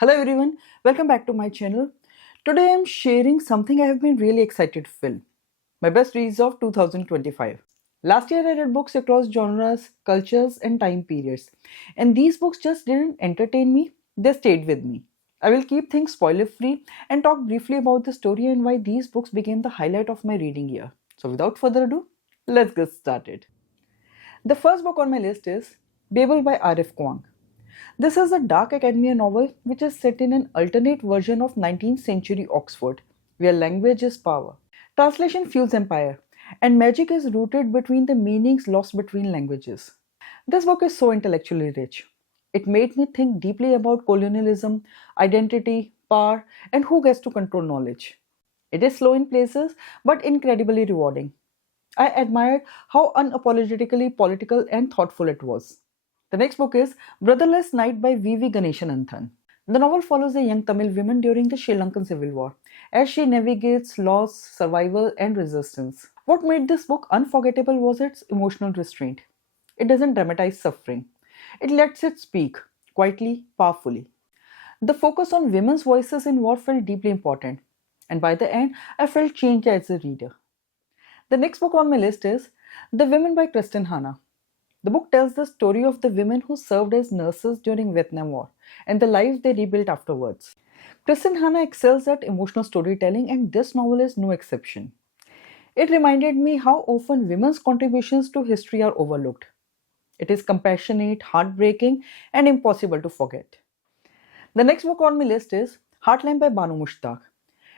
Hello everyone, welcome back to my channel. Today I am sharing something I have been really excited to film. My best reads of 2025. Last year I read books across genres, cultures and time periods. And these books just didn't entertain me, they stayed with me. I will keep things spoiler free and talk briefly about the story and why these books became the highlight of my reading year. So without further ado, let's get started. The first book on my list is Babel by R.F. Kuang. This is a dark academia novel which is set in an alternate version of 19th century Oxford, where language is power. Translation fuels empire, and magic is rooted between the meanings lost between languages. This book is so intellectually rich. It made me think deeply about colonialism, identity, power, and who gets to control knowledge. It is slow in places, but incredibly rewarding. I admired how unapologetically political and thoughtful it was. The next book is Brotherless Night by V.V. Ganeshananthan. The novel follows a young Tamil woman during the Sri Lankan Civil War as she navigates loss, survival, and resistance. What made this book unforgettable was its emotional restraint. It doesn't dramatize suffering, it lets it speak quietly, powerfully. The focus on women's voices in war felt deeply important, and by the end, I felt changed as a reader. The next book on my list is The Women by Kristin. The book tells the story of the women who served as nurses during Vietnam War and the lives they rebuilt afterwards. Kristin Hanna excels at emotional storytelling and this novel is no exception. It reminded me how often women's contributions to history are overlooked. It is compassionate, heartbreaking, and impossible to forget. The next book on my list is Heartland by Banu Mushtaq.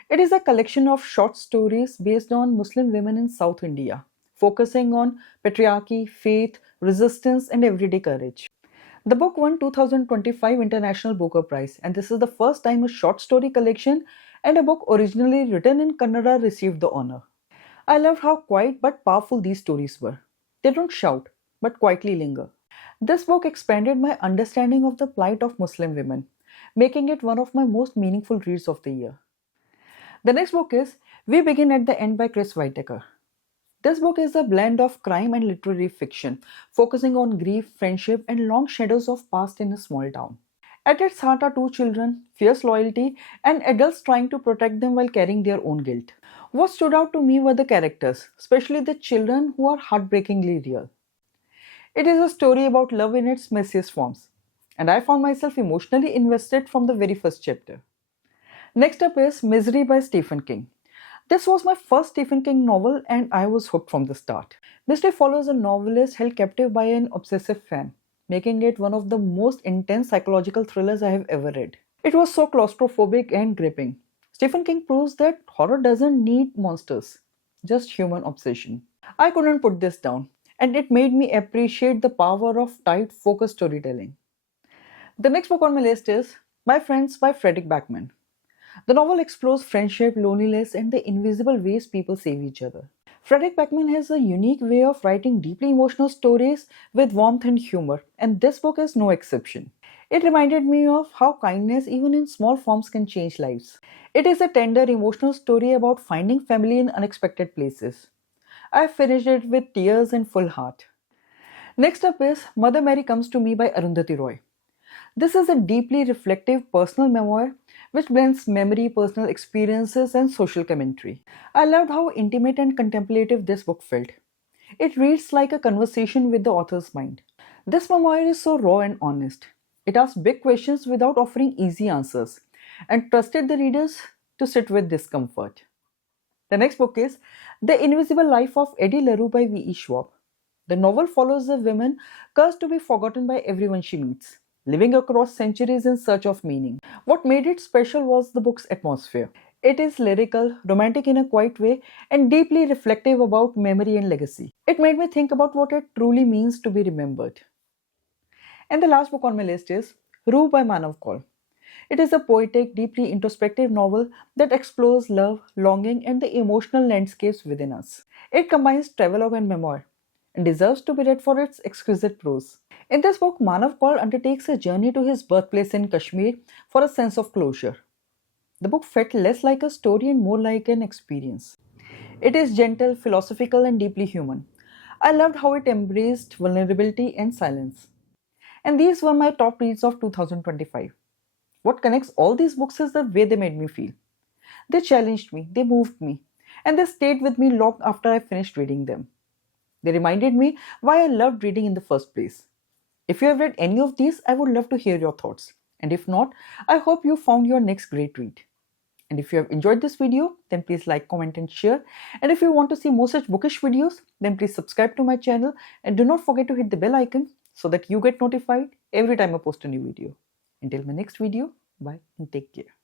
It is a collection of short stories based on Muslim women in South India, focusing on patriarchy, faith, resistance, and everyday courage. The book won 2025 International Booker Prize, and this is the first time a short story collection and a book originally written in Kannada received the honor. I loved how quiet but powerful these stories were. They don't shout, but quietly linger. This book expanded my understanding of the plight of Muslim women, making it one of my most meaningful reads of the year. The next book is We Begin at the End by Chris Whitaker. This book is a blend of crime and literary fiction, focusing on grief, friendship, and long shadows of past in a small town. At its heart are two children, fierce loyalty, and adults trying to protect them while carrying their own guilt. What stood out to me were the characters, especially the children who are heartbreakingly real. It is a story about love in its messiest forms, and I found myself emotionally invested from the very first chapter. Next up is Misery by Stephen King. This was my first Stephen King novel and I was hooked from the start. Mystery follows a novelist held captive by an obsessive fan, making it one of the most intense psychological thrillers I have ever read. It was so claustrophobic and gripping. Stephen King proves that horror doesn't need monsters, just human obsession. I couldn't put this down, and it made me appreciate the power of tight, focused storytelling. The next book on my list is My Friends by Fredrik Backman. The novel explores friendship, loneliness, and the invisible ways people save each other. Fredrik Backman has a unique way of writing deeply emotional stories with warmth and humor, and this book is no exception. It reminded me of how kindness, even in small forms, can change lives. It is a tender, emotional story about finding family in unexpected places. I finished it with tears and full heart. Next up is Mother Mary Comes to Me by Arundhati Roy. This is a deeply reflective personal memoir which blends memory, personal experiences, and social commentary. I loved how intimate and contemplative this book felt. It reads like a conversation with the author's mind. This memoir is so raw and honest. It asks big questions without offering easy answers and trusted the readers to sit with discomfort. The next book is The Invisible Life of Addie LaRue by V.E. Schwab. The novel follows a woman cursed to be forgotten by everyone she meets, living across centuries in search of meaning. What made it special was the book's atmosphere. It is lyrical, romantic in a quiet way, and deeply reflective about memory and legacy. It made me think about what it truly means to be remembered. And the last book on my list is Rue by Manav Kaul. It is a poetic, deeply introspective novel that explores love, longing, and the emotional landscapes within us. It combines travelogue and memoir, and deserves to be read for its exquisite prose. In this book, Manav Kaul undertakes a journey to his birthplace in Kashmir for a sense of closure. The book felt less like a story and more like an experience. It is gentle, philosophical, and deeply human. I loved how it embraced vulnerability and silence. And these were my top reads of 2025. What connects all these books is the way they made me feel. They challenged me, they moved me, and they stayed with me long after I finished reading them. They reminded me why I loved reading in the first place. If you have read any of these, I would love to hear your thoughts. And if not, I hope you found your next great read. And if you have enjoyed this video, then please like, comment and share. And if you want to see more such bookish videos, then please subscribe to my channel and do not forget to hit the bell icon so that you get notified every time I post a new video. Until my next video, bye and take care.